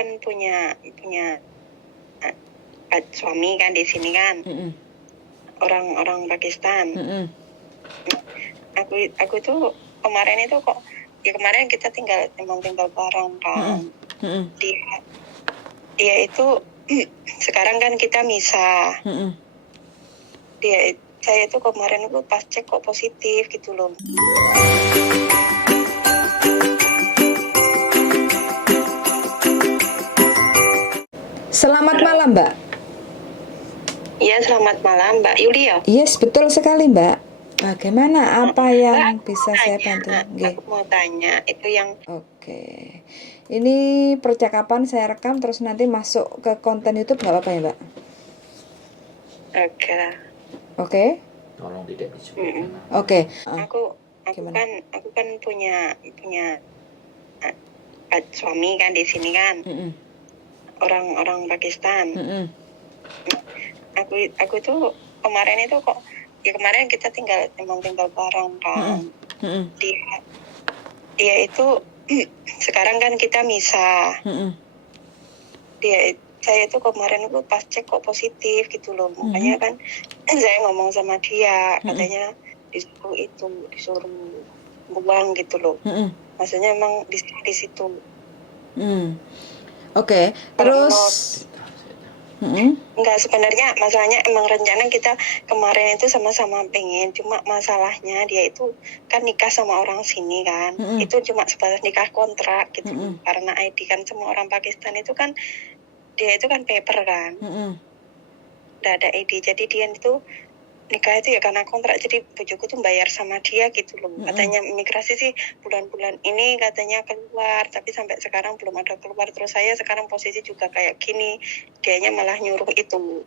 kan punya suami kan di sini kan, orang Pakistan. Aku tuh kemarin itu kok, ya kemarin kita emang tinggal bareng kan. Dia itu sekarang kan kita misah. Saya itu kemarin itu pas cek kok positif gitu loh. Selamat malam, Mbak. Iya, selamat malam, Mbak Yulia. Yes, betul sekali, Mbak. Bagaimana, apa yang bisa saya bantu? Aku mau tanya, itu yang... Oke. Ini percakapan saya rekam terus nanti masuk ke konten YouTube, nggak apa-apa ya, Mbak? Oke. Tolong tidak disebut. Oke. Aku kan punya suami kan di sini kan, orang Pakistan. Aku tuh kemarin itu kok, ya kemarin kita emang tinggal bareng kan. Dia itu sekarang kan kita misah. Saya itu kemarin itu pas cek kok positif gitu loh. Makanya kan saya ngomong sama dia, katanya disuruh buang gitu loh. Maksudnya emang di situ. Oke. Terus enggak, sebenarnya masalahnya emang rencana kita kemarin itu sama-sama pengen, cuma masalahnya dia itu kan nikah sama orang sini kan. Itu cuma sebatas nikah kontrak gitu. Karena ID kan semua orang Pakistan itu kan, dia itu kan paper kan. Udah ada ID, jadi dia itu nikah itu ya karena kontrak. Jadi bujuku tuh bayar sama dia gitu loh. Katanya imigrasi sih bulan-bulan ini katanya keluar, tapi sampai sekarang belum ada keluar. Terus saya sekarang posisi juga kayak gini, dianya malah nyuruh itu,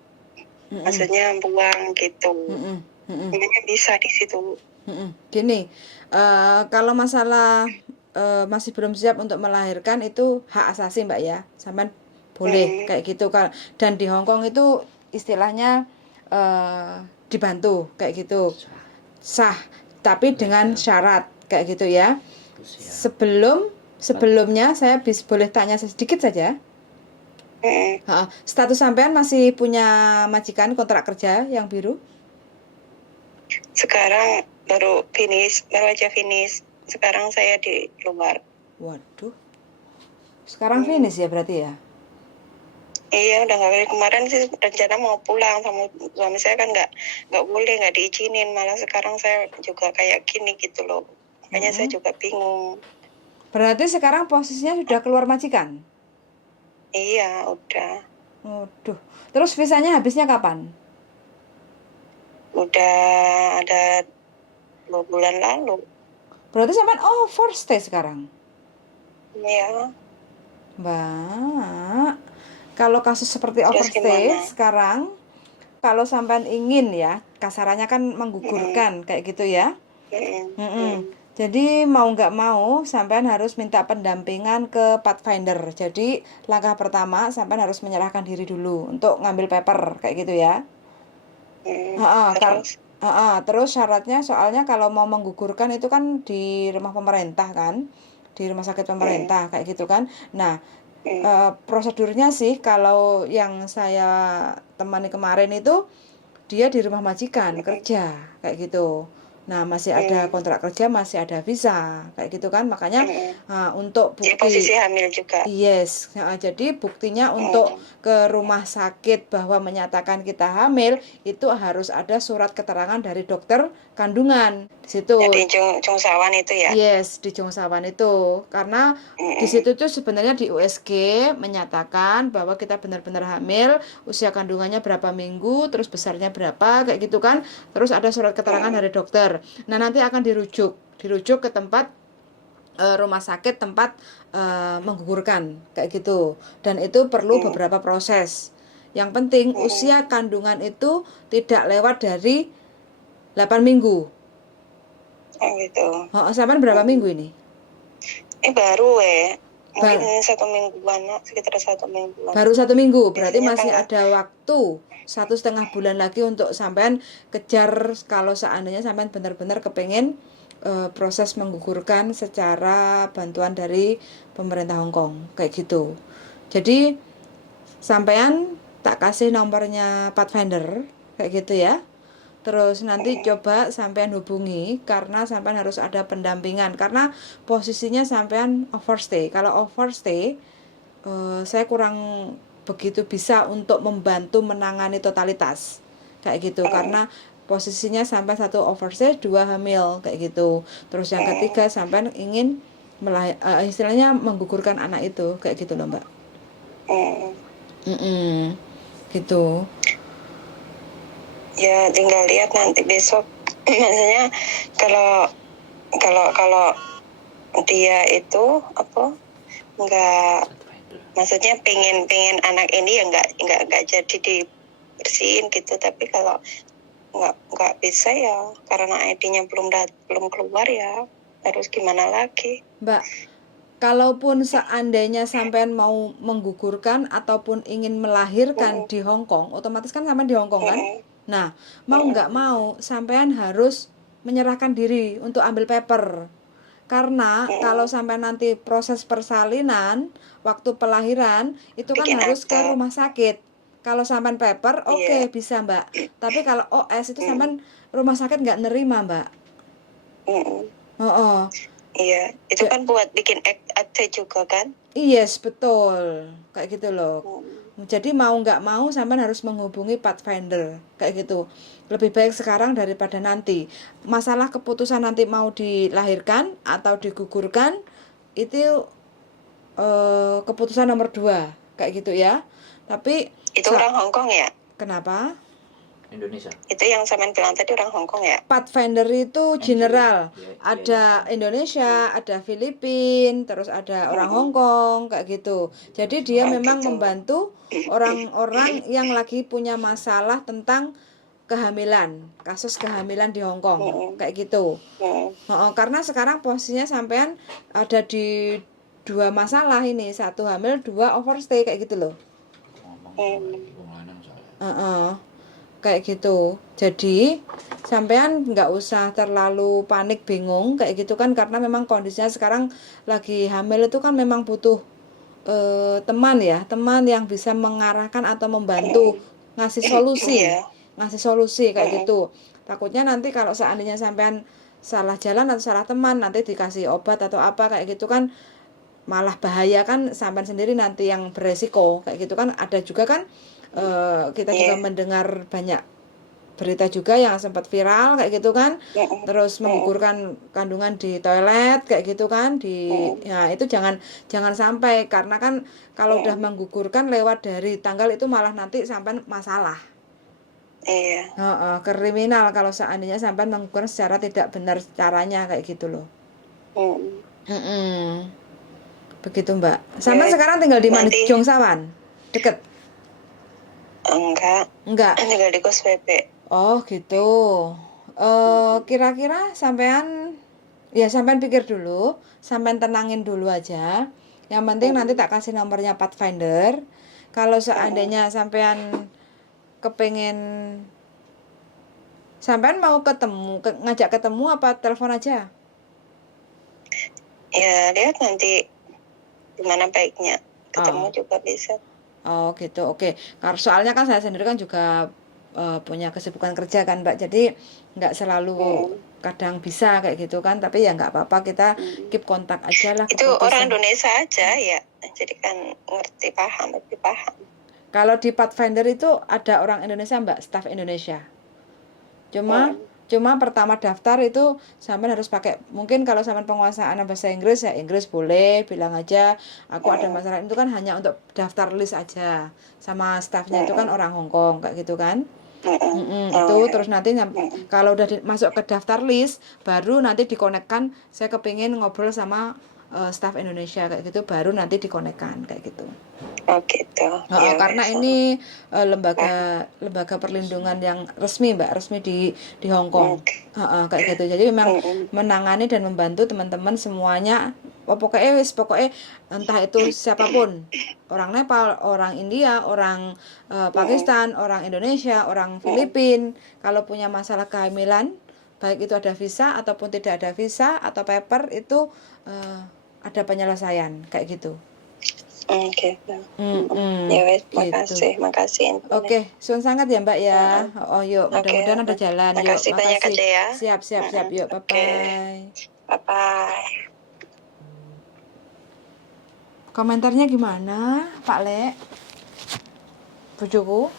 maksudnya buang gitu. Gimana bisa di situ? Gini, kalau masalah masih belum siap untuk melahirkan itu hak asasi, Mbak ya, sampean boleh kayak gitu kan. Dan di Hong Kong itu istilahnya dibantu kayak gitu, sah, tapi dengan syarat kayak gitu ya. Sebelumnya saya boleh tanya sedikit saja. Status sampean masih punya majikan kontrak kerja yang biru? Sekarang baru aja finish. Sekarang saya di luar. Waduh, sekarang finish ya berarti ya? Iya, udah nggak, kemarin sih rencana mau pulang sama suami saya kan nggak boleh, nggak diizinin, malah sekarang saya juga kayak gini gitu loh. Makanya saya juga bingung. Berarti sekarang posisinya sudah keluar majikan? Iya, udah. Waduh, terus visanya habisnya kapan? Udah ada 2 bulan lalu. Berarti sampean overstay sekarang? Iya. Mbak, kalau kasus seperti overstay sekarang, kalau sampean ingin ya, kasarannya kan menggugurkan kayak gitu ya. Jadi mau nggak mau sampean harus minta pendampingan ke Pathfinder. Jadi langkah pertama sampean harus menyerahkan diri dulu untuk ngambil paper kayak gitu ya. Terus syaratnya, soalnya kalau mau menggugurkan itu kan di rumah pemerintah kan, di rumah sakit pemerintah kayak gitu kan. Nah, prosedurnya sih kalau yang saya temani kemarin itu dia di rumah majikan kerja kayak gitu. Nah, masih ada kontrak kerja, masih ada visa kayak gitu kan. Makanya untuk bukti, posisi hamil juga. Yes, jadi buktinya untuk ke rumah sakit bahwa menyatakan kita hamil itu harus ada surat keterangan dari dokter kandungan di situ. Di Jongsawan itu ya? Yes, di Jongsawan itu. Karena di situ tuh sebenarnya di USG menyatakan bahwa kita benar-benar hamil, usia kandungannya berapa minggu, terus besarnya berapa kayak gitu kan. Terus ada surat keterangan dari dokter. Nah, nanti akan dirujuk ke tempat rumah sakit tempat menggugurkan kayak gitu. Dan itu perlu beberapa proses. Yang penting usia kandungan itu tidak lewat dari 8 minggu. Gitu. Sampai berapa minggu ini? Baru mungkin 1 mingguan, sekitar 1 mingguan. Baru 1 minggu, berarti masih ada waktu 1,5 bulan lagi untuk sampean kejar kalau seandainya sampean benar-benar kepengen proses menggugurkan secara bantuan dari pemerintah Hong Kong kayak gitu. Jadi sampean tak kasih nomornya Pathfinder kayak gitu ya. Terus nanti coba sampean hubungi karena sampean harus ada pendampingan karena posisinya sampean overstay. Kalau overstay saya kurang begitu bisa untuk membantu menangani totalitas kayak gitu karena posisinya sampai satu overstay, dua hamil kayak gitu. Terus yang ketiga sampean ingin istilahnya menggugurkan anak itu kayak gitu loh Mbak. Gitu. Ya tinggal lihat nanti besok. Maksudnya kalau kalau kalau dia itu apa nggak, maksudnya pengen anak ini ya nggak jadi dibersihin gitu, tapi kalau nggak bisa ya karena ID-nya belum keluar ya harus gimana lagi Mbak, kalaupun seandainya sampean mau menggugurkan ataupun ingin melahirkan di Hong Kong, otomatis kan sampean di Hong Kong kan? Nah, mau nggak mau sampean harus menyerahkan diri untuk ambil paper. Karena kalau sampai nanti proses persalinan, waktu pelahiran itu kan bikin harus ke akta. rumah sakit. Kalau sampean paper, oke, bisa Mbak. Tapi kalau OS itu sampean rumah sakit nggak nerima Mbak. Oh, Iya, itu kan buat bikin akta juga kan? yes, betul. Kayak gitu loh. Jadi mau nggak mau sampean harus menghubungi Pathfinder kayak gitu. Lebih baik sekarang daripada nanti. Masalah keputusan nanti mau dilahirkan atau digugurkan itu keputusan nomor 2 kayak gitu ya. Tapi itu orang Hong Kong ya? Kenapa? Indonesia. Itu yang sampean bilang tadi orang Hong Kong ya? Pathfinder itu general. Ada Indonesia, ada Filipina, terus ada orang Hong Kong kayak gitu. Jadi dia memang membantu orang-orang yang lagi punya masalah tentang kehamilan, kasus kehamilan di Hong Kong kayak gitu. Karena sekarang posisinya sampean ada di 2 masalah ini, 1 hamil, 2 overstay kayak gitu loh. Kayak gitu. Jadi sampean nggak usah terlalu panik bingung kayak gitu kan karena memang kondisinya sekarang lagi hamil itu kan memang butuh teman ya, teman yang bisa mengarahkan atau membantu ngasih solusi kayak gitu. Takutnya nanti kalau seandainya sampean salah jalan atau salah teman nanti dikasih obat atau apa kayak gitu kan malah bahaya kan sampean sendiri nanti yang beresiko kayak gitu kan. Ada juga kan kita juga mendengar banyak berita juga yang sempat viral kayak gitu kan, terus menggugurkan kandungan di toilet kayak gitu kan, ya itu jangan sampai karena kan kalau udah menggugurkan lewat dari tanggal itu malah nanti sampai masalah. Iya. Kriminal kalau seandainya sampai menggugurkan secara tidak benar caranya kayak gitu loh. Begitu Mbak. Sampai sekarang tinggal di mana? Jongsawan? Deket? Enggak. Tinggal di kos PP. Oh gitu. Kira-kira sampean pikir dulu, sampean tenangin dulu aja. Yang penting nanti tak kasih nomornya Pathfinder. Kalau seandainya sampean kepengen, sampean mau ngajak ketemu apa telepon aja? Ya lihat nanti gimana baiknya, ketemu juga bisa. Oh gitu, oke. Karena soalnya kan saya sendiri kan juga punya kesibukan kerja kan Mbak, jadi nggak selalu kadang bisa kayak gitu kan, tapi ya nggak apa-apa, kita keep kontak aja lah. Itu orang Indonesia aja ya, jadi kan lebih paham. Kalau di Pathfinder itu ada orang Indonesia Mbak, staff Indonesia. Cuma pertama daftar itu sampean harus pakai, mungkin kalau sampean penguasaan bahasa Inggris ya Inggris boleh, bilang aja aku ada masalah, itu kan hanya untuk daftar list aja, sama staffnya itu kan orang Hong Kong kayak gitu kan. Itu terus nanti kalau udah masuk ke daftar list baru nanti dikonekkan, saya kepingin ngobrol sama staff Indonesia kayak gitu, baru nanti dikonekkan kayak gitu. Oh gitu. Karena ini lembaga perlindungan yang resmi Mbak, resmi di Hong Kong. Kayak gitu. Jadi memang menangani dan membantu teman-teman semuanya. Pokoknya entah itu siapapun, orang Nepal, orang India, orang Pakistan, orang Indonesia, orang Filipina, kalau punya masalah kehamilan, baik itu ada visa ataupun tidak ada visa atau paper, itu ada penyelesaian kayak gitu. Gitu. Ya wes, gitu. makasih. Oke, suwun sangat ya Mbak ya. Oh, yuk, mudah-mudahan ada jalan. Yuk, Makasih banyak makasih. aja ya. Siap. Yuk, bye-bye. Bye-bye. Komentarnya gimana, Pak Le? Bojoku?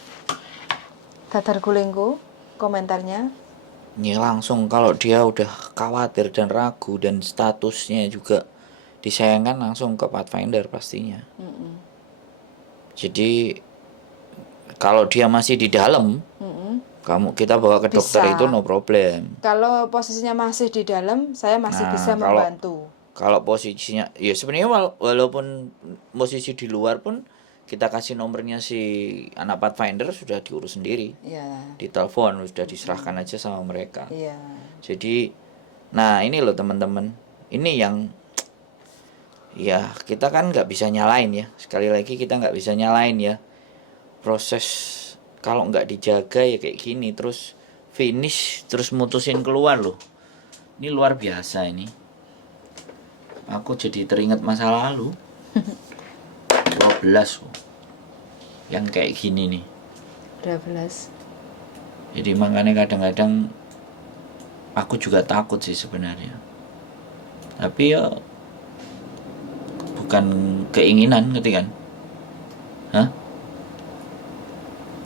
Dadar gulingku? Komentarnya? Ya langsung kalau dia udah khawatir dan ragu dan statusnya juga disayangkan langsung ke Pathfinder pastinya. Jadi kalau dia masih di dalam, kita bawa ke dokter Bisa. itu no problem. Kalau posisinya masih di dalam, saya masih bisa membantu. Kalau posisinya, ya sebenarnya walaupun posisi di luar pun kita kasih nomornya si anak Pathfinder sudah diurus sendiri. Iya. Ditelepon sudah diserahkan aja sama mereka. Iya. Jadi, nah ini loh teman-teman, ini yang ya kita kan nggak bisa nyalain ya. Sekali lagi kita nggak bisa nyalain ya. Proses kalau nggak dijaga ya kayak gini terus finish terus mutusin keluar loh. Ini luar biasa ini. Aku jadi teringat masa lalu. 12 loh. Yang kayak gini nih. 12. Jadi makanya kadang-kadang aku juga takut sih sebenarnya. Tapi ya bukan keinginan ngerti kan? Hah?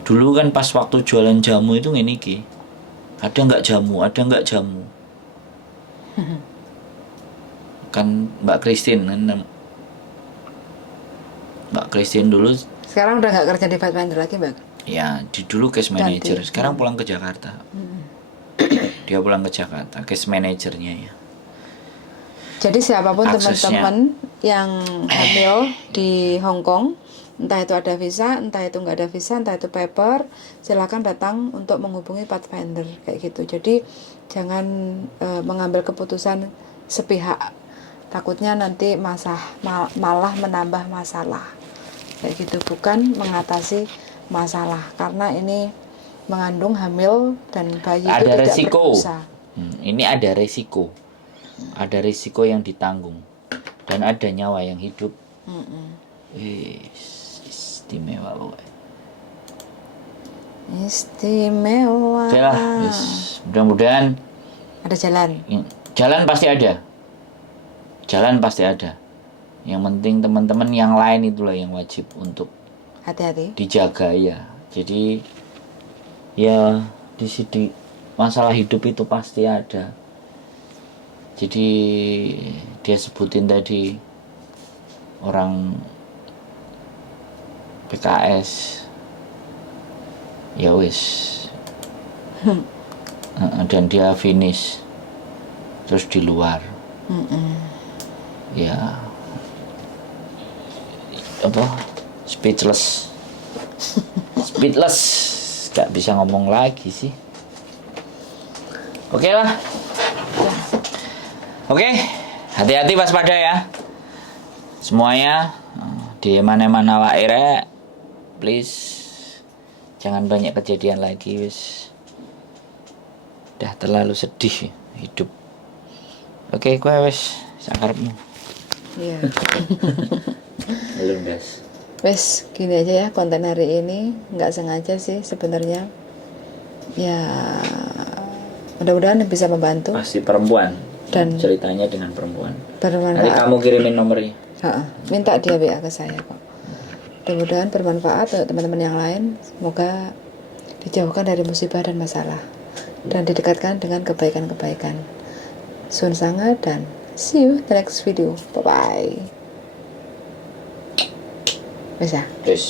Dulu kan pas waktu jualan jamu itu ngene iki. Ada nggak jamu? Kan Mbak Christine dulu. Sekarang udah nggak kerja di Pathfinder lagi, Mbak? Ya, dulu case manager. Sekarang pulang ke Jakarta. Dia pulang ke Jakarta, case manajernya ya. Jadi siapapun teman-teman yang hamil di Hong Kong, entah itu ada visa, entah itu nggak ada visa, entah itu paper, silakan datang untuk menghubungi Pathfinder kayak gitu. Jadi jangan mengambil keputusan sepihak, takutnya nanti malah menambah masalah kayak gitu, bukan mengatasi masalah, karena ini mengandung hamil dan bayi ada itu tidak resiko. berdosa. Ini ada resiko yang ditanggung dan ada nyawa yang hidup. Istimewa pokoknya. Istimewa. Oke lah, mudah-mudahan ada jalan. Jalan pasti ada. Yang penting teman-teman yang lain itulah yang wajib untuk hati-hati dijaga ya. Jadi ya di sini masalah hidup itu pasti ada. Jadi dia sebutin tadi orang PKS ya wis dan dia finish terus di luar. Ya apa speechless gak bisa ngomong lagi sih. Oke lah. Oke, hati-hati waspada ya semuanya di mana-mana wae, please jangan banyak kejadian lagi wis. Udah terlalu sedih hidup. Oke, gue wis sakarepmu. Iya. Belum, guys. Wes gini aja ya konten hari ini, nggak sengaja sih sebenarnya. Ya mudah-mudahan bisa membantu. Pasti perempuan. Dan ceritanya dengan perempuan. Bermanfaat. Nanti kamu kirimin nomornya. Minta dia WA ke saya kok. Mudah-mudahan bermanfaat untuk teman-teman yang lain. Semoga dijauhkan dari musibah dan masalah dan didekatkan dengan kebaikan-kebaikan. Sun sangat dan see you the next video. Bye bye. Bisa. Yes.